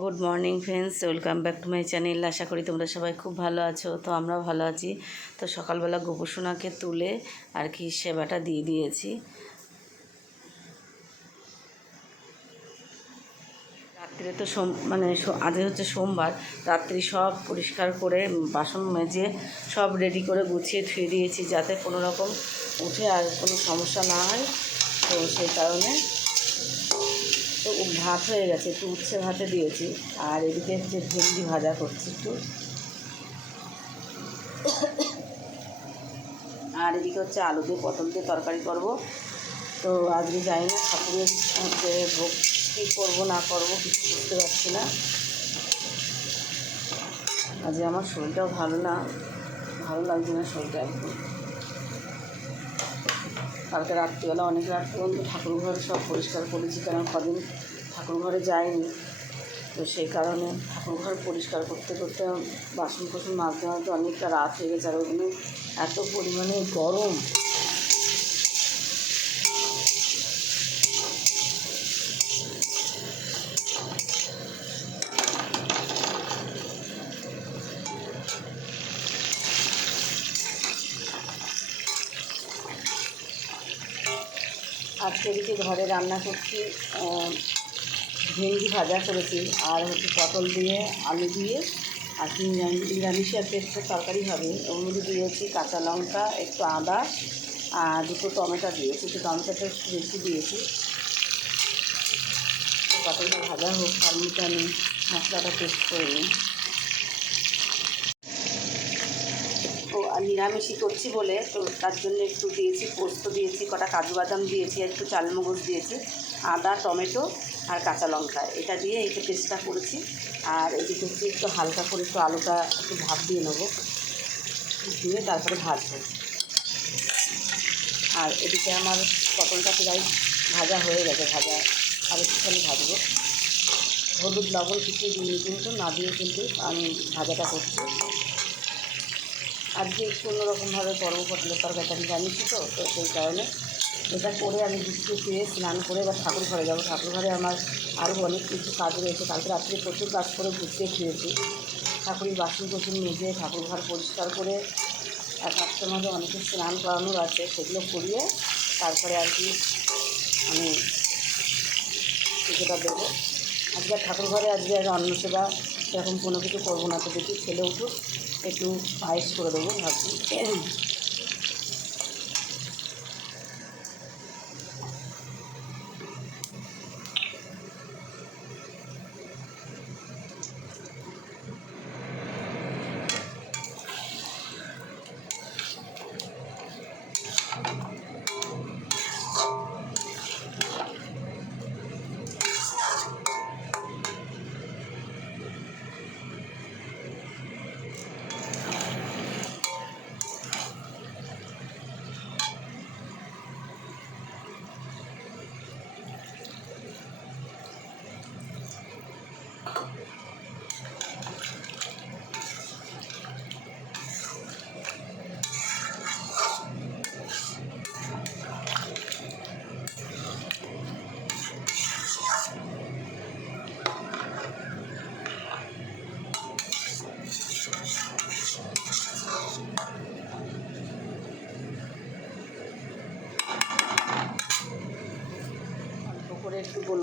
Good morning friends welcome back to my channel আশা করি তোমরা সবাই খুব ভালো আছো। তো আমরাও ভালো আছি। তো সকালবেলা গোপসোনাকে তুলে আর কি সেবাটা দিয়ে দিয়েছি। রাত্রে তো সোম মানে আজ হচ্ছে সোমবার। রাত্রি সব পরিষ্কার করে বাসন মেজে সব রেডি করে গুছিয়ে ধুয়ে দিয়েছি যাতে কোনো রকম উঠে আর কোনো সমস্যা না হয়। তো সেই কারণে ভাত হয়ে গেছে, একটু উচ্ছে ভাতে দিয়েছি। আর এদিকে হচ্ছে ভেন্ডি ভাজা করছি একটু। আর এদিকে হচ্ছে আলু দিয়ে, পটল দিয়ে তরকারি করব। তো আজকে যাই না, ঠাকুরের হচ্ছে ভোগ কী করব, না করব কিছু বুঝতে পারছি না। আজকে আমার শরীরটাও ভালো না, ভালো লাগছে না শরীরটা একদম। কালকে রাত্রিবেলা অনেক রাত পর্যন্ত ঠাকুরঘর সব পরিষ্কার করেছি কারণ কদিন ঠাকুরঘরে যাইনি তো সেই কারণে ঠাকুরঘর পরিষ্কার করতে করতে বাসন কোসন মাজতে মাজতে অনেকটা রাত হয়ে গেছে। আর ওখানে এত পরিমাণে গরম আজকে এদিকে ঘরে রান্না করছি ভেন্ডি ভাজা করেছি, আর হচ্ছে পটল দিয়ে আলু দিয়ে, আর নিরামিষে একটা একটু তরকারি হবে। ওর মধ্যে দিয়েছি কাঁচা লঙ্কা, একটু আদা, আর দুটো টমেটো দিয়েছি একটু টমেটোটা একটু বেশি দিয়েছি। পটলটা ভাজা হোক, তার মধ্যে আমি মশলাটা পেস্ট করে নিই তো আর নিরামিষই করছি বলে, তো তার জন্য একটু দিয়েছি, পোস্ত দিয়েছি, কটা কাজু বাদাম দিয়েছি একটু চালমগজ দিয়েছি, আদা, টমেটো আর কাঁচা লঙ্কা। এটা দিয়ে একটু পেস্টটা করেছি, আর এদিকে হচ্ছে একটু হালকা করে একটু আলুটা একটু ভাপ দিয়ে নেব। দিয়ে তারপরে ভাজবো। আর এদিকে আমার পটলটা প্রায় ভাজা হয়ে গেছে, ভাজা আর একটুখানি ভাজবো। হলুদ, লবণ কিছু দিয়ে কিন্তু, না দিয়ে কিন্তু আমি ভাজাটা করছি। আজকে একটু অন্যরকমভাবে পর্ব পটলের তরকারিটা আমি জানিয়েছি তো তো সেই কারণে এটা করে আমি বৃষ্টি পেয়ে স্নান করে এবার ঠাকুর ঘরে যাব। ঠাকুর ঘরে আমার আরও অনেক কিছু কাজ রয়েছে। কালকে রাত্রে প্রচুর কাজ করে ঘুরতে খেয়েছি ঠাকুরের বাসন কোসন মেজে ঠাকুর ঘর পরিষ্কার করে আর কাজটার মধ্যে অনেকে স্নান করানোর আছে, সেগুলো করিয়ে তারপরে আর কি আমি পুজোটা দেবো। আজকে ঠাকুর ঘরে আজকে অন্ন সেবা সেরকম কোনো কিছু করব না তো দেখি ছেলে উঠুক একটু পায়েস করে দেবো ভাবছি।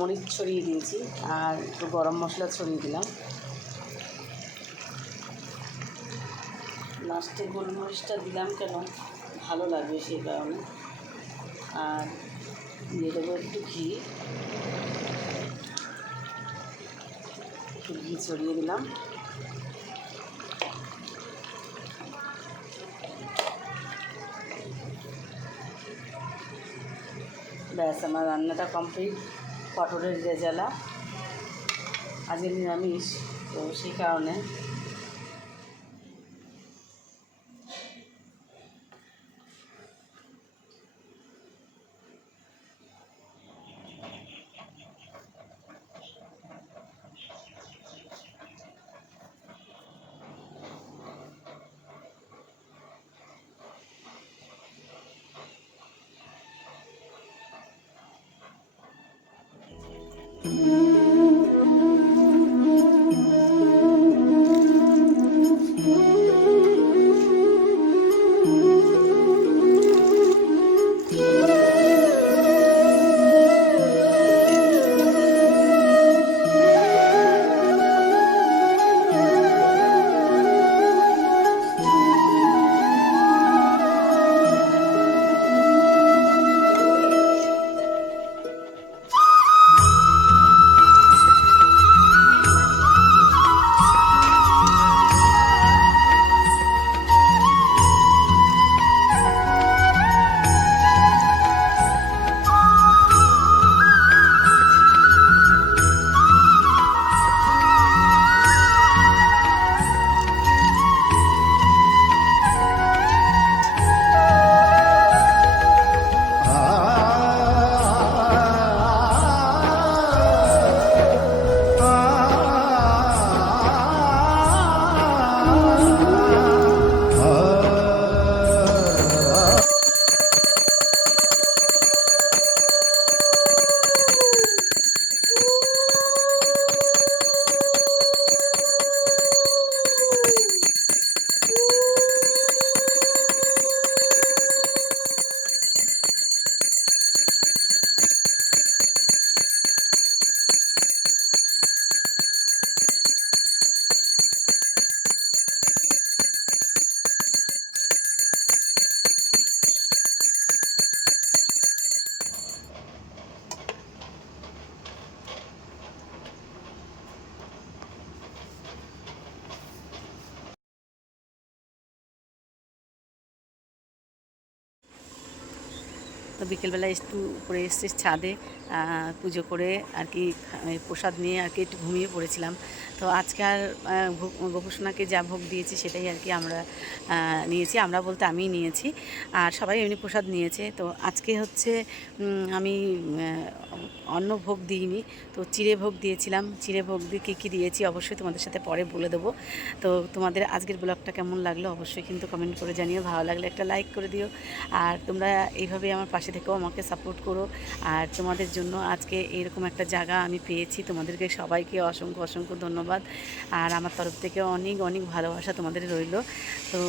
গোলমরিচ ছড়িয়ে দিয়েছি আর একটু গরম মশলা ছড়িয়ে দিলাম। লাস্টে গোলমরিচটা দিলাম কেন? ভালো লাগবে সেই কারণে। আর দিয়ে দেবো একটু ঘি। একটু ঘি ছড়িয়ে দিলাম। ব্যাস, আমার রান্নাটা কমপ্লিট। পটলের রেজালা আজকে নিরামিষ তো সেই কারণে Mm-hmm. তো বিকেলবেলা একটু উপরে এসছে ছাদে পুজো করে আর কি প্রসাদ নিয়ে আর কি একটু ঘুমিয়ে পড়েছিলাম। তো আজকে আর গোপুসোনাকে যা ভোগ দিয়েছি সেটাই আর কি আমরা নিয়েছি। আমরা বলতে আমি নিয়েছি। আর সবাই এমনি প্রসাদ নিয়েছে। তো আজকে হচ্ছে আমি অন্য ভোগ দিইনি। তো চিড়ে ভোগ দিয়েছিলাম। চিড়ে ভোগ দিয়ে কী কী দিয়েছি অবশ্যই তোমাদের সাথে পরে বলে দেবো। তো তোমাদের আজকের ব্লগটা কেমন লাগল অবশ্যই কিন্তু কমেন্ট করে জানিও। ভালো লাগলে একটা লাইক করে দিও। আর তোমরা এইভাবে আমার পাশে থেকেও আমাকে সাপোর্ট করো। আর তোমাদের জন্য আজকে এরকম একটা জায়গা আমি পেয়েছি। তোমাদেরকে সবাইকে অসংখ্য অসংখ্য ধন্যবাদ। আর আমার তরফ থেকে অনেক অনেক ভালোবাসা তোমাদের রইল। তো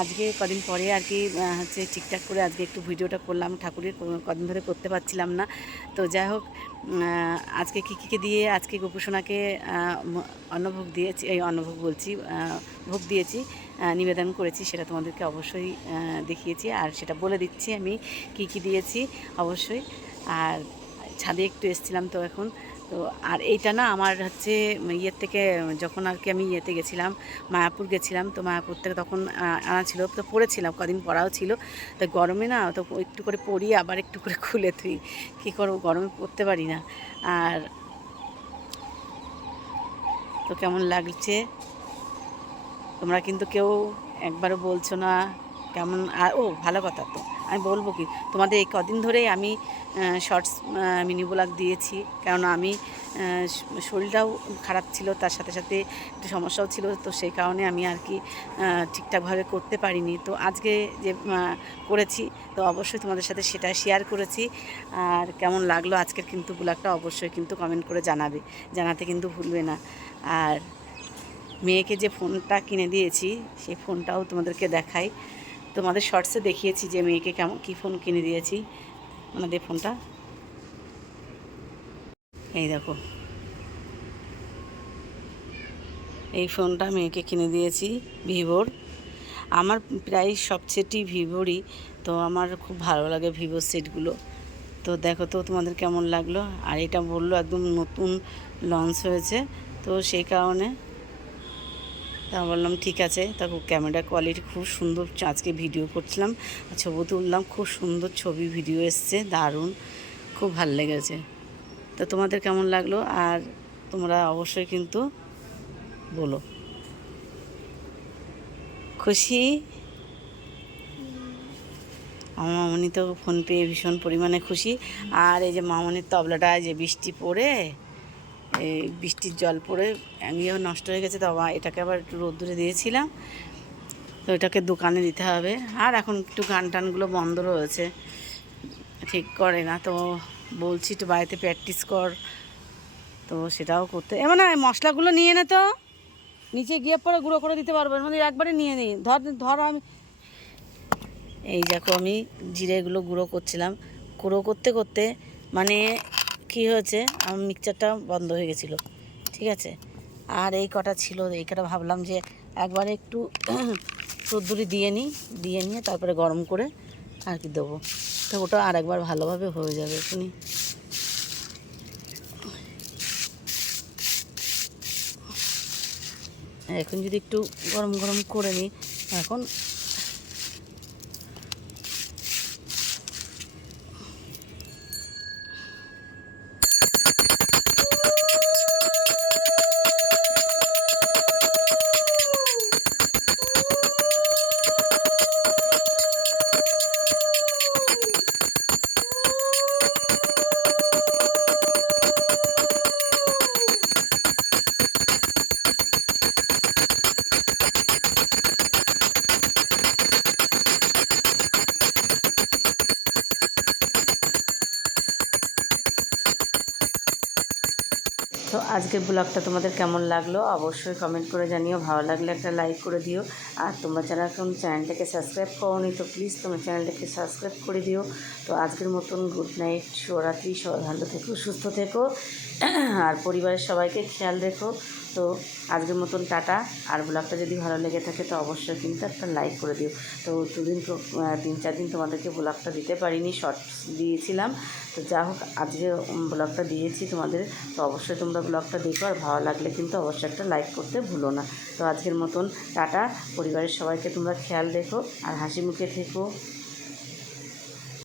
আজকে কদিন পরে আর কি হচ্ছে ঠিকঠাক করে আজকে একটু ভিডিওটা করলাম। ঠাকুরের কদিন ধরে করতে পারছিলাম না। তো যাই হোক আজকে কী কী দিয়ে, আজকে গোপুসোনাকে অন্নভোগ দিয়েছি, এই অন্নভোগ বলছি ভোগ দিয়েছি নিবেদন করেছি, সেটা তোমাদেরকে অবশ্যই দেখিয়েছি, আর সেটা বলে দিচ্ছি আমি কী কী দিয়েছি, অবশ্যই। আর ছাদে একটু এসেছিলাম তো এখন তো আর এইটা না আমার হচ্ছে ইয়ের থেকে, যখন আর কি আমি ইয়েতে গেছিলাম, মায়াপুর গেছিলাম, তো মায়াপুর থেকে তখন আনা ছিল, তো পড়েছিলাম, কদিন পড়াও ছিল। তো গরমে না তো একটু করে পরি আবার একটু করে খুলে তুই কী করব, গরমে পড়তে পারি না। আর তো কেমন লাগছে? তোমরা কিন্তু কেউ একবারও বলছো না, কেমন? আর ও, ভালো কথা তো। আমি বলব কি, তোমাদের এই কদিন ধরেই আমি শর্টস মিনি ব্লগ দিয়েছি। কেননা আমি শরীরটাও খারাপ ছিল, তার সাথে সাথে একটু সমস্যাও ছিল, তো সেই কারণে আমি আর কি ঠিকঠাকভাবে করতে পারিনি। তো আজকে যে করেছি, তো অবশ্যই তোমাদের সাথে সেটা শেয়ার করেছি। আর কেমন লাগল আজকের কিন্তু ব্লগটা অবশ্যই কিন্তু কমেন্ট করে জানাবে। জানাতে কিন্তু ভুলবে না। আর মেয়েকে যে ফোনটা কিনে দিয়েছি সেই ফোনটাও তোমাদেরকে দেখাই। তোমাদের শর্টসে দেখিয়েছি যে মেয়েকে কেমন, কী ফোন কিনে দিয়েছি। আমাদের ফোনটা এই দেখো। এই ফোনটা মেয়েকে কিনে দিয়েছি ভিভোর আমার প্রায় সবচেয়েটি ভিভোরই তো আমার খুব ভালো লাগে ভিভো সেটগুলো তো দেখো তো তোমাদের কেমন লাগল। আর এটা বলল একদম নতুন লঞ্চ হয়েছে। তো সেই কারণে তা বললাম, ঠিক আছে। তা ক্যামেরা কোয়ালিটি খুব সুন্দর। আজকে ভিডিও করছিলাম। ছবি তুললাম, খুব সুন্দর ছবি ভিডিও এসছে, দারুণ। খুব ভালো লেগেছে। তো তোমাদের কেমন লাগল? আর তোমরা অবশ্যই কিন্তু বলো। খুশি? আমার মামনি তো ফোন পেয়ে ভীষণ পরিমাণে খুশি। আর এই যে মামনির তবলাটা যে বৃষ্টি পড়ে এই বৃষ্টির জল পড়ে আমিও নষ্ট হয়ে গেছে, তো এটাকে আবার একটু রোদ্দুরে দিয়েছিলাম। তো এটাকে দোকানে দিতে হবে। আর এখন একটু গান টানগুলো বন্ধ রয়েছে। ঠিক করে না, তো বলছি একটু বাড়িতে প্র্যাকটিস কর। তো সেটাও করতে এমন না মশলাগুলো নিয়ে নে তো। নিচে গিয়ে পরে গুঁড়ো করে দিতে পারব মধ্যে একবারে নিয়ে নিই ধর ধর আমি এই দেখো আমি জিরেগুলো গুঁড়ো করছিলাম। গুঁড়ো করতে করতে মানে কি হয়েছে? আমার মিক্সচারটা বন্ধ হয়ে গেছিল। ঠিক আছে? আর এই কটা ছিল, এই কটা ভাবলাম যে একবারে একটু রোদ্দুরি দিয়ে নিই, দিয়ে নিয়ে তারপরে গরম করে আর কি দেবো। তো ওটা আর একবার ভালোভাবে হয়ে যাবে এখনই। এখন যদি একটু গরম গরম করে নিই, এখন তো আজকের ব্লগটা তোমাদের কেমন লাগল অবশ্যই কমেন্ট করে জানিও। ভালো লাগলে একটা লাইক করে দিও। আর তোমরা যারা এখন চ্যানেলটাকে সাবস্ক্রাইব করোনি, তো প্লিজ তোমরা চ্যানেলটাকে সাবস্ক্রাইব করে দিও। তো আজকের মতন গুড নাইট শিবরাত্রি সবাই ভালো থেকো, সুস্থ থেকো। আর পরিবারের সবাইকে খেয়াল রেখো। তো আজকের মতন টাটা। আর ব্লগটা যদি ভালো লেগে থাকে তো অবশ্যই কিন্তু একটা লাইক করে দিও। তো দুদিন তিন চার দিন তোমাদেরকে ব্লগটা দিতে পারিনি শর্টস দিয়েছিলাম। তো যা হোক, আজকে ব্লগটা দিয়েছি তোমাদের। তো অবশ্যই তোমরা ব্লগটা দেখো। আর ভালো লাগলে কিন্তু অবশ্যই একটা লাইক করতে ভুলো না। তো আজকের মতন টাটা। পরিবারের সবাইকে তোমরা খেয়াল রেখো। আর হাসি মুখে থেকো।